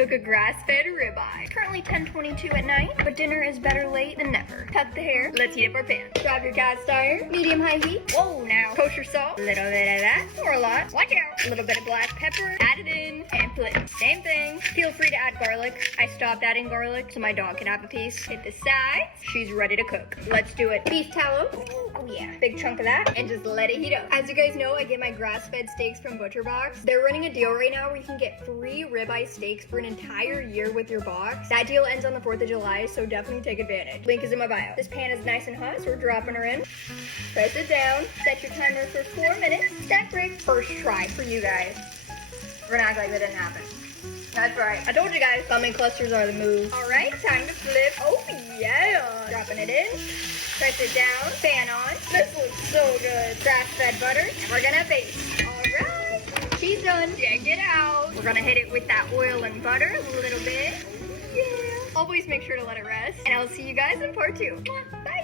cook a grass-fed ribeye. Currently 10:22 at night, but dinner is better late than never. Tuck the hair. Let's heat up our pan. Drop your cast iron. Medium-high heat. Whoa, now. Kosher salt. A little bit of that. Or a lot. Watch out. A little bit of black pepper. Add it in and flip. Same thing. Feel free to add garlic. I stopped adding garlic so my dog can have a piece. Hit the sides. She's ready to cook. Let's do it. Beef tallow. Oh yeah. Big chunk of that. And just let it heat up. As you guys know, I get my grass-fed steaks from Butcher Box. They're running a deal right now where you can get free ribeye steaks for an entire year with your box. That deal ends on the 4th of July, so definitely take advantage. Link is in my bio. This pan is nice and hot, so we're dropping her in. Press it down. Set your timer for 4 minutes. Stack break. First try for you guys. We're gonna act like that didn't happen. That's right. I told you guys, plumbing clusters are the move. All right, time to flip. Oh yeah. Dropping it in. Press it down. Fan on. This looks so good. Grass-fed butter. And we're gonna baste. All right. She's done. Check it out. We're gonna hit it with that oil and butter a little bit. Yeah. Always make sure to let it rest. And I'll see you guys in part 2. Bye.